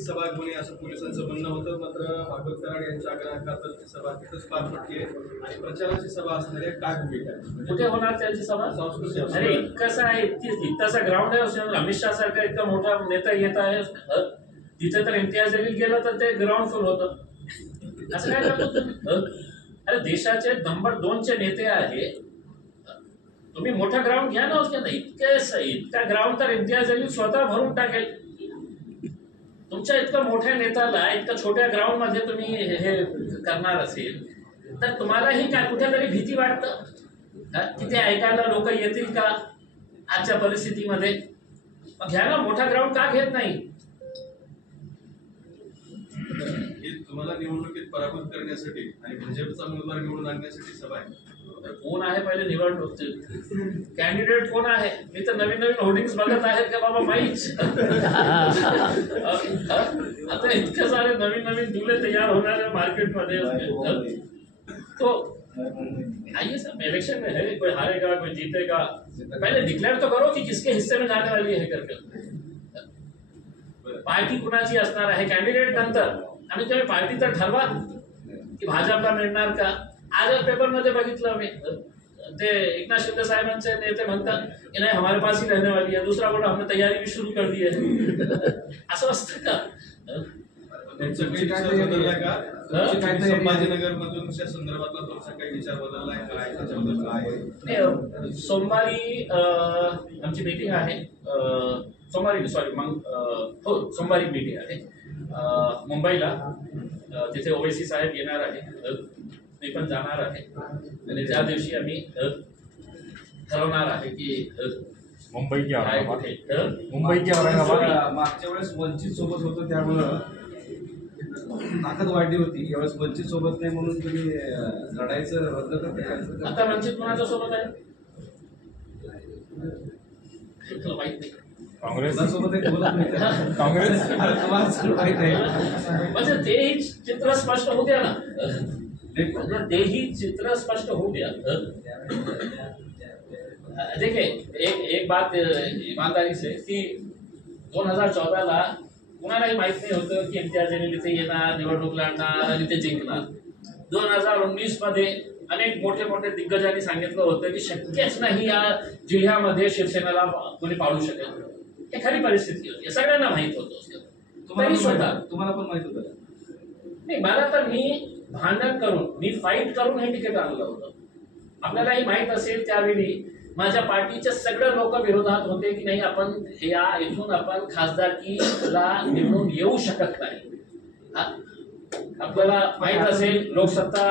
ती सभा घेऊन नये असं पोलिसांचं म्हणणं होतं. मात्र भागवत कराड यांच्या आग्रहाखातर ती सभा तिथंच पार पडली आहे आणि प्रचाराची सभा असणार आहे. काय भूमिका आहे? कुठे होणार त्यांची सभा? सांस्कृतिक अरे कसं आहे, इतकासा ग्राउंड आहे. अमित शहा सारखा इतका मोठा नेता येत आहे, तिथे तर इम्तियाज जलील गेलं तर ते ग्राउंड फुल होतं. असं काय करतो तुम्ही? अरे देशाचे नंबर 2 चे नेते आहे, तुम्ही मोठा ग्राउंड घ्या ना. उसके इतका ग्राउंड तर इम्तियाज जलील स्वतः भरून टाकेल. तुमच्या इतक्या मोठ्या नेत्याला इतक्या छोट्या ग्राउंड मध्ये तुम्ही हे करणार असेल तर तुम्हालाही काय कुठेतरी भीती वाटतं की ते ऐकायला लोक येतील का आजच्या परिस्थितीमध्ये? मग घ्या ना, मोठा ग्राउंड का घेत नाही? तुम्हाला निवडणुकीत पराभूत करण्यासाठी आणि भाजपचा उमेदवार निवडून आणण्यासाठी सभा आहे. कोण आहे पहिले निवडणूक? कॅन्डिडेट कोण आहे? मी तर नवीन नवीन होर्डिंग्स बघत आहेत का बाबा माहीच. आता इतके सारे नवीन नवीन दुले तयार होणार है मार्केटमध्ये. तो आइए सब इलेक्शन में है, कोई हारेगा कोई जीतेगा, पहले डिक्लेअर तो करो कि किसके हिस्से में जाने वाली है करके. पार्टी कुणाची असणार आहे कॅन्डिडेट नंतर, आणि तुम्ही पार्टी तर ठरवा की भाजपला मिळणार का. आज पेपरमध्ये बघितलं मी, ते एकनाथ शिंदे साहेबांचे नेते म्हणतात की नाही हमारे पास ही रहने वाली है, दुसरा बोला हमने तैयारी भी शुरू कर दी है. असं असतं का? संभाजीनगर मधून त्या संदर्भातला तुमचा काही विचार बदललाय काय? त्याच्याबद्दल काय? सोमवारी आमची मीटिंग आहे. सोमवारी सॉरी मग हो सोमवारी मीटिंग आहे मुंबईला. तिथे ओवैसी साहेब येणार आहे, मी पण जाणार आहे आणि त्या दिवशी आम्ही ठरवणार आहे की मुंबई की काय औरंगाबाद. कुठे. मुंबई की औरंगाबाद. मागच्या वेळेस वंचित सोबत होतं त्यामुळं ताकद वाढली होती. यावेळेस वंचित सोबत नाही म्हणून तुम्ही लढायचं रद्द करताय. आता वंचित कोणाच्या सोबत आहे तुला माहित नाही. काँग्रेस सोबत बोलत नाही. काँग्रेस तुम्हाला सगळं माहित आहे. म्हणजे तेही चित्र स्पष्ट होऊ द्या ना. तेही चित्र स्पष्ट होऊ द्या. देखिए एक बात ईमानदारी से कि 2014ला कुणालाही माहित नाही होतं की इम्तियाज जलील इथे येणार, निवडणूक लढणार आणि ते जिंकणार. 2019 मध्ये अनेक मोठे मोठे दिग्गजांनी सांगितलं होतं की शक्यच नाही या जिल्ह्यामध्ये शिवसेनेला कोणी पाडू शकेल. हे खरी परिस्थिती होती, हे सगळ्यांना माहित होतं. तुम्हाला पण माहित होतं? नाही, मला तर मी भांडण करून मी फाईट करून हे तिकीट आणलं होतं. आपल्यालाही माहित असेल त्यावेळी माझ्या पार्टीचे सगळे लोक विरोधात होते की नाही आपण या इथून आपण खासदारकीला निवडून येऊ शकत नाही. आपल्याला माहित असेल लोकसत्ता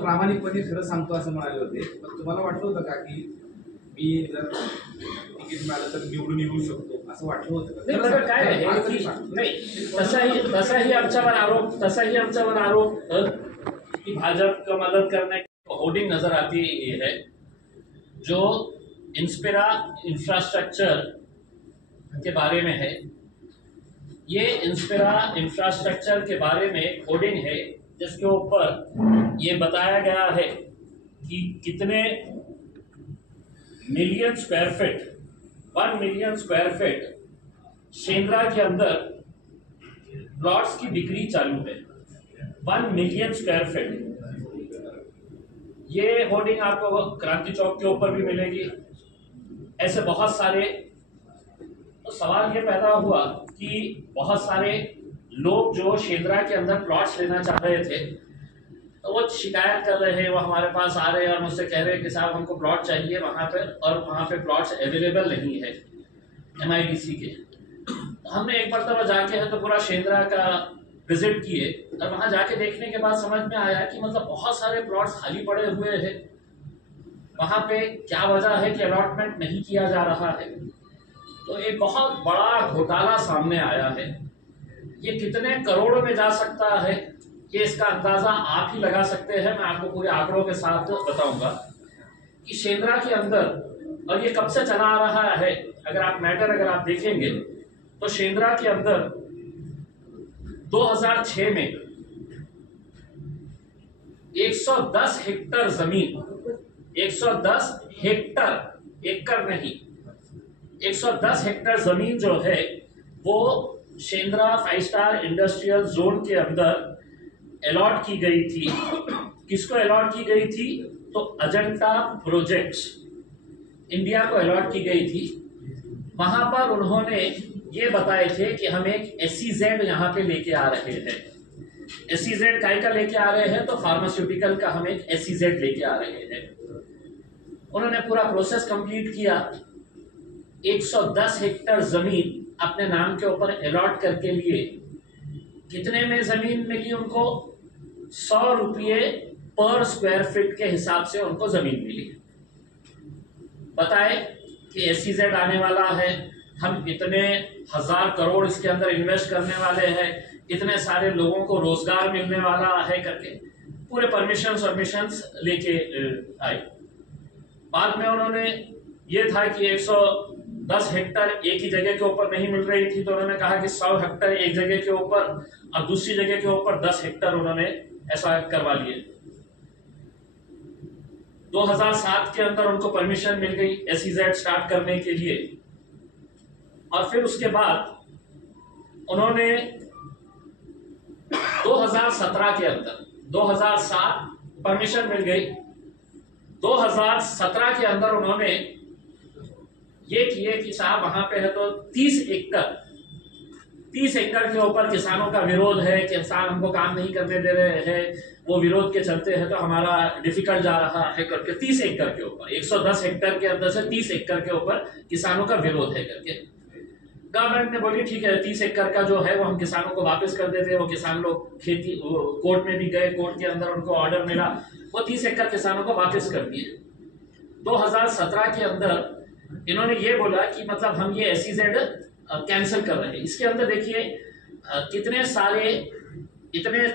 प्रामाणिकपणे खरं सांगतो असं म्हणाले होते. पण तुम्हाला वाटलं होतं का की मी जर तिकीट मिळालं तर निवडून येऊ शकतो असं वाटलं होतं? नाही, बरं काय आहे की नाही तसाही आमच्यावर आरोप कि भाजपा का मदद करने की होर्डिंग नजर आती है जो इंफ्रास्ट्रक्चर के बारे में है. ये इंफ्रास्ट्रक्चर के बारे में होर्डिंग है जिसके ऊपर ये बताया गया है कि कितने million square feet 1 million square feet Shendra के अंदर प्लॉट्स की बिक्री चालू है. 1 मिलियन स्क्वायर फीट. ये होर्डिंग आपको क्रांति चौक के ऊपर भी मिलेगी. ऐसे बहुत सारे. तो सवाल ये पैदा हुआ कि बहुत सारे लोग जो शेंद्रा के अंदर प्लॉट्स लेना चाह रहे थे तो वो शिकायत कर रहे हैं, वो हमारे पास आ रहे हैं और मुझसे कह रहे हैं कि साहब हमको प्लॉट चाहिए वहाँ पर, और वहाँ पे प्लॉट्स अवेलेबल नहीं है MIDC के. हमने एक मरतबा जाके है तो पूरा शेंद्रा का विजिट किए और वहां जाके देखने के बाद समझ में आया कि मतलब बहुत सारे प्लॉट्स खाली पड़े हुए हैं. वहां पे क्या वजह है कि अलॉटमेंट नहीं किया जा रहा है. तो एक बहुत बड़ा घोटाला सामने आया है. ये कितने करोड़ में जा सकता है ये इसका अंदाजा आप ही लगा सकते हैं. मैं आपको पूरे आंकड़ों के साथ बताऊंगा कि शेंद्रा के अंदर, और ये कब से चला आ रहा है, अगर आप देखेंगे तो शेंद्रा के अंदर 2006 में 110 हेक्टर जमीन, 110 हेक्टर, एकड़ नहीं, 110 हेक्टर जमीन जो है वो शेंद्रा 5 स्टार इंडस्ट्रियल जोन के अंदर अलॉट की गई थी। किसको अलॉट की गई थी? तो अजंता प्रोजेक्ट्स इंडिया को अलॉट की गई थी। वहां पर उन्होंने ये बताए थे कि हम एक SEZ यहाँ पे लेके आ रहे हैं। SEZ काय का लेके आ रहे हैं? तो फार्मास्यूटिकल का हम एक SEZ लेके आ रहे हैं। उन्होंने पूरा प्रोसेस कंप्लीट किया। 110 हेक्टेयर जमीन अपने नाम के ऊपर अलॉट करके लिए। कितने में जमीन मिली उनको? 100 रुपये पर स्क्वायर फीट के हिसाब से उनको जमीन मिली। बताए कि SEZ आने वाला है, हम इतने 1000 करोड़ इसके अंदर इन्वेस्ट करने वाले हैं, इतने सारे लोगों को रोजगार मिलने वाला है करके पूरे परमिशंस लेके आए। बाद में उन्होंने ये था कि 110 हेक्टेयर एक ही जगह के ऊपर नहीं मिल रही थी, तो उन्होंने कहा कि 100 हेक्टेयर एक जगह के ऊपर और दूसरी जगह के ऊपर 10 हेक्टेयर उन्होंने ऐसा करवा लिए। 2007 के अंदर उनको परमिशन मिल गई SEZ स्टार्ट करने के लिए। और फिर उसके बाद उन्होंने 2017 के अंदर 2007 परमिशन मिल गई। 2017 के अंदर उन्होंने ये किए कि साहब वहां पे है तो 30 एकड़ के ऊपर किसानों का विरोध है कि किसान हमको काम नहीं करने दे रहे हैं, वो विरोध के चलते है तो हमारा डिफिकल्ट जा रहा है करके 30 एकड़ के ऊपर 110 हेक्टेयर के अंदर से 30 एकड़ के ऊपर किसानों का विरोध है करके गवर्नमेंट ने बोली ठीक है 30 एकड़ का जो है वो हम किसानों को वापस कर देते हैं। वो किसान लोग खेती कोर्ट में भी गए, कोर्ट के अंदर उनको ऑर्डर मिला, वो 30 एकड़ किसानों को वापस कर दिए। 2017 के अंदर इन्होंने ये बोला कि मतलब हम ये SEZ कैंसिल कर रहे हैं। इसके अंदर देखिए कितने सारे इतने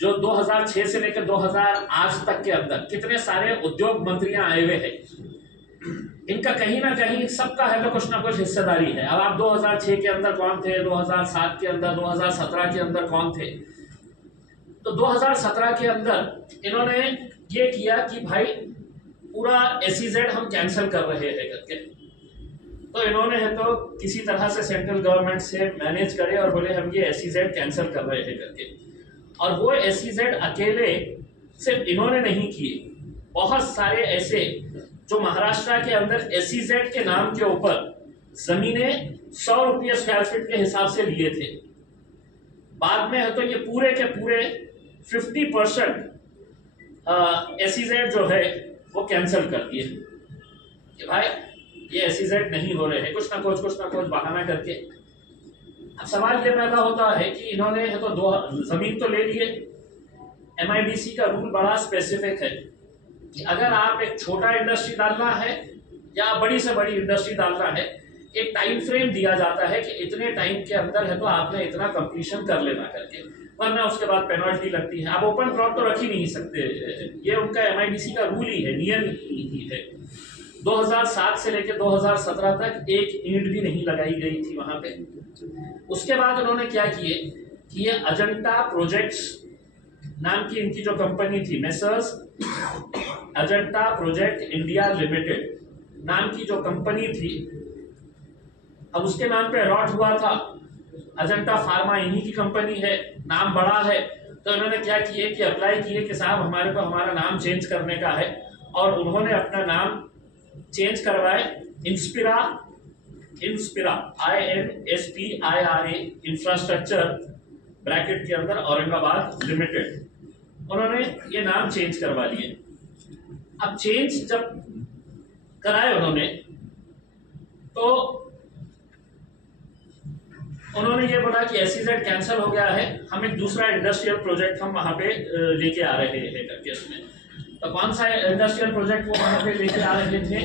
जो 2006 से लेकर 2008 तक के अंदर कितने सारे उद्योग मंत्रियां आए हुए हैं। इनका कहीं ना कहीं सबका है तो कुछ ना कुछ हिस्सेदारी है। अब आप 2006 के अंदर कौन थे, 2007 के अंदर, 2017 के अंदर कौन थे? तो 2017 के अंदर इन्होंने ये किया कि भाई पूरा SEZ हम कैंसिल कर रहे हैं करके। तो इन्होंने है तो किसी तरह से सेंट्रल गवर्नमेंट से मैनेज करे और बोले हम ये SEZ कैंसिल कर रहे हैं करके। और वो SEZ अकेले सिर्फ इन्होंने नहीं किए, बहुत सारे ऐसे जो महाराष्ट्र के अंदर SEZ के नाम के ऊपर जमीनें 100 रुपये स्क्वायर फीट के हिसाब से लिए थे। बाद में है तो ये पूरे के पूरे 50% SEZ जो है वो कैंसिल कर दिए कि भाई ये SEZ नहीं हो रहे हैं, कुछ ना कुछ बहाना करके। अब सवाल ये पैदा होता है कि इन्होंने है तो जमीन तो ले लिए। MIDC का रूल बड़ा स्पेसिफिक है कि अगर आप एक छोटा इंडस्ट्री डालना है या बड़ी से बड़ी इंडस्ट्री डालना है, एक टाइम फ्रेम दिया जाता है कि इतने टाइम के अंदर है तो आपने इतना कंप्लीशन कर लेना करके, वरना उसके बाद पेनल्टी लगती है। आप ओपन प्लॉट तो रख ही नहीं सकते, ये उनका MIDC का रूल ही है, नियम ही है। 2007 से लेकर 2017 तक एक ईंट भी नहीं लगाई गई थी वहां पे। उसके बाद उन्होंने क्या किए कि ये अजंता प्रोजेक्ट्स नाम की इनकी जो कंपनी थी, messrs Ajanta project India limited नाम की जो कंपनी थी, अब उसके नाम पे अलॉट हुआ था। अजंता फार्मा इन्हीं की कंपनी है, नाम बड़ा है, तो इन्होंने क्या किए कि अप्लाई किए कि साहब हमारे को हमारा नाम चेंज करने का है, और उन्होंने अपना नाम चेंज करवाए इंस्पिरा INSPIRA इंफ्रास्ट्रक्चर ब्रैकेट के अंदर औरंगाबाद लिमिटेड। उन्होंने ये नाम चेंज करवा लिए। अब चेंज जब कराए उन्होंने तो उन्होंने ये बोला कि SEZ कैंसिल हो गया है, हम एक दूसरा इंडस्ट्रियल प्रोजेक्ट हम वहां पे लेके आ रहे हैं करके। उसमें तो कौन सा इंडस्ट्रियल प्रोजेक्ट वो वहां पे लेके आ रहे थे?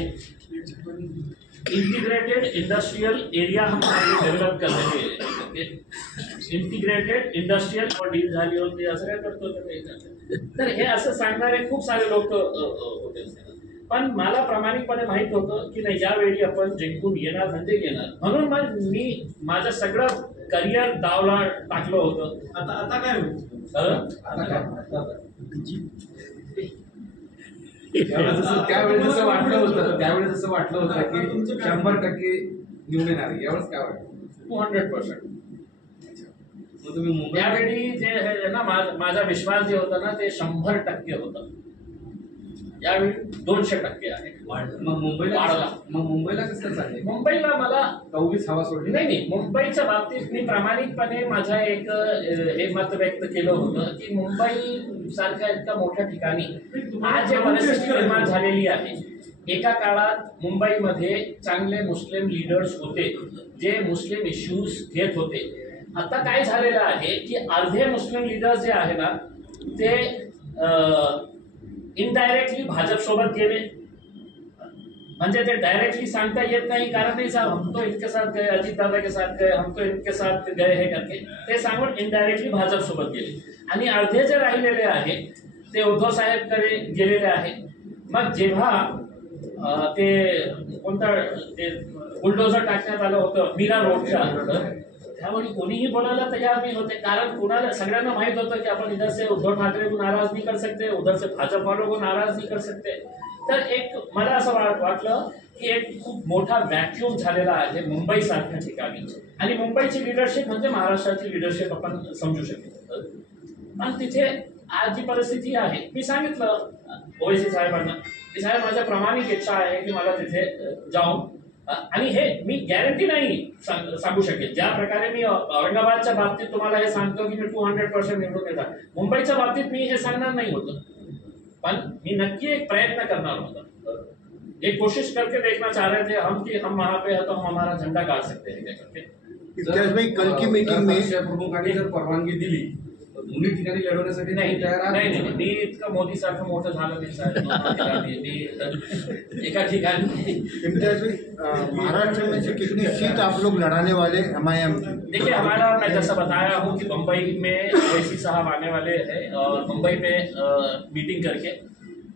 इंटीग्रेटेड इंडस्ट्रियल एरिया हम डेव्हलप कर रहे हैं। इंटिग्रेटेड इंडस्ट्रियल और डील झाली होती असं काय करतो तर हे असं सांगणारे खूप सारे लोक होते। पण मला प्रामाणिकपणे माहित होतं की नाही यावेळी आपण जिंकून येणार म्हणजे येणार, म्हणून मग मी माझं सगळं करिअर दावला टाकलं होतं। आता काय त्यावेळेस जसं वाटलं होतं की 100% निवडून येणार, यावेळेस काय वाटतं? 200%। मग तुम्ही मुंबई यावेळी जे आहे ना माझा विश्वास जे होता ना ते 100% होता. यावेळी 200% आहे. मग मुंबईला वाढला. मग मुंबईला कसं चालेल? मुंबईला मला उगीच हवा सोडली नाही मुंबईच्या बाबतीत मी प्रामाणिकपणे माझं एक हे मत व्यक्त केलं होतं की मुंबई सारख्या इतक्या मोठ्या ठिकाणी आज जे परिस्थिती निर्माण झालेली आहे. एका काळात मुंबईमध्ये चांगले मुस्लिम लीडर्स होते जे मुस्लिम इश्यूज घेत होते. आता काय झालेलं आहे की अर्धे मुस्लिम लीडर्स जे आहे ना ते इनडायरेक्टली भाजप सोबत गेले. म्हणजे ते डायरेक्टली सांगता येत नाही कारण नाही साहब हम तो इनके साथ गए, अजित दादा के साथ गए, हम तो इनके साथ गए हे करके ते सांगून इनडायरेक्टली भाजप सोबत गेले. आणि अर्धे जे राहिलेले आहे ते उद्धव साहेबकडे गेलेले आहे. मग जेव्हा ते कोणता ते बुलडोझर टाकण्यात आलं होतं मीरा रोडच्या त्यावेळी कोणीही बोलायला तयार नाही होते कारण कुणाला सगळ्यांना माहित होतं की आपण इधर से उद्धव ठाकरे को नाराज नहीं कर सकते, उधर से भाजप वालों को नाराज नहीं कर सकते. तर एक मला असं वाटलं की एक खूप मोठा व्हॅक्युम झालेला आहे मुंबई सारख्या ठिकाणी. आणि मुंबईची लिडरशिप म्हणजे महाराष्ट्राची लिडरशिप आपण समजू शकतो. पण तिथे आज जी परिस्थिती आहे मी सांगितलं ओवैसी साहेबांना की साहेब माझ्या प्रामाणिक इच्छा आहे की मला तिथे जाऊन आणि हे मी गॅरंटी नाही सांगू शकेल. ज्या प्रकारे मी औरंगाबादच्या बाबतीत तुम्हाला हे सांगतो की मी 200% निवडून येतात मुंबईच्या बाबतीत मी हे सांगणार नाही होतं. पण मी नक्की एक प्रयत्न करणार होता. एक कोशिश करके देखना चाह रहे थे हम कि हम वहां पे है तो हम हमारा झंडा गाड़ सकते हैं करके. इम्तियाज भाई कल की मीटिंग में प्रमुखांनी जर परवानगी दिली दोन्ही ठिकाणी लढवण्यासाठी नाही तयार आहात? नाही मी इतकं मोदी सारखं मोठं झालं नाही साहेब. मी एका ठिकाणी इम्तियाज भाई महाराष्ट्र में से कितनी सीट आप लोग लड़ाने वाले MIM की? देखिए हमारा मैं जैसा बताया हूँ कि मुंबई में ओवैसी साहब आने वाले हैं और मुंबई में मीटिंग करके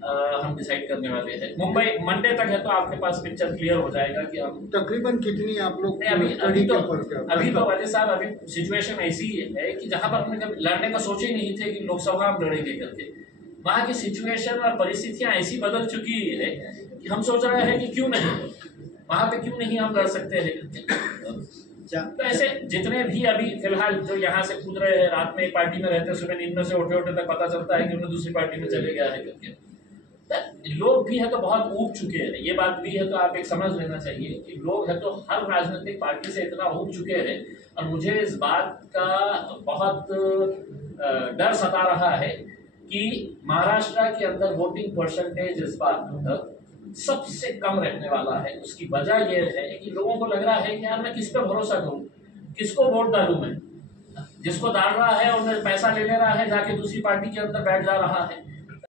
हम डिसाइड करने वाले हैं. मुंबई मंडे तक है तो आपके पास पिक्चर क्लियर हो जाएगा कि हम तकरीबन कितनी आप लोग नहीं स्टडी के ऊपर क्या? अभी तो वाले साहब अभी सिचुएशन ऐसी है कि जहाँ पर हमने कभी लड़ने का सोचे ही नहीं थे कि लोकसभा हम लड़ेंगे करके. वहाँ की सिचुएशन और परिस्थितियाँ ऐसी बदल चुकी है कि हम सोच रहे हैं कि क्यों नहीं वहाँ पे क्यों नहीं हम लड़ सकते हैं करके. तो ऐसे जितने भी अभी फिलहाल जो यहाँ से कूद रहे हैं रात में एक पार्टी में रहते हैं सुबह नींद में से उठे उठे तक पता चलता है कि उन्हें दूसरी पार्टी में चले गया है करके. लोग भी है तो बहुत ऊब चुके हैं. ये बात भी है तो आप एक समझ लेना चाहिए कि लोग है तो हर राजनीतिक पार्टी से इतना ऊब चुके हैं. और मुझे इस बात का बहुत डर सता रहा है कि महाराष्ट्र के अंदर वोटिंग परसेंटेज इस बार सबसे कम रहने वाला है. उसकी वजह यह है कि लोगों को लग रहा है कि यार मैं किस पे भरोसा करूं, किसको वोट डालूं. मैं जिसको डाल रहा है उन्हें पैसा ले ले रहा है जाके दूसरी पार्टी के अंदर बैठ जा रहा है.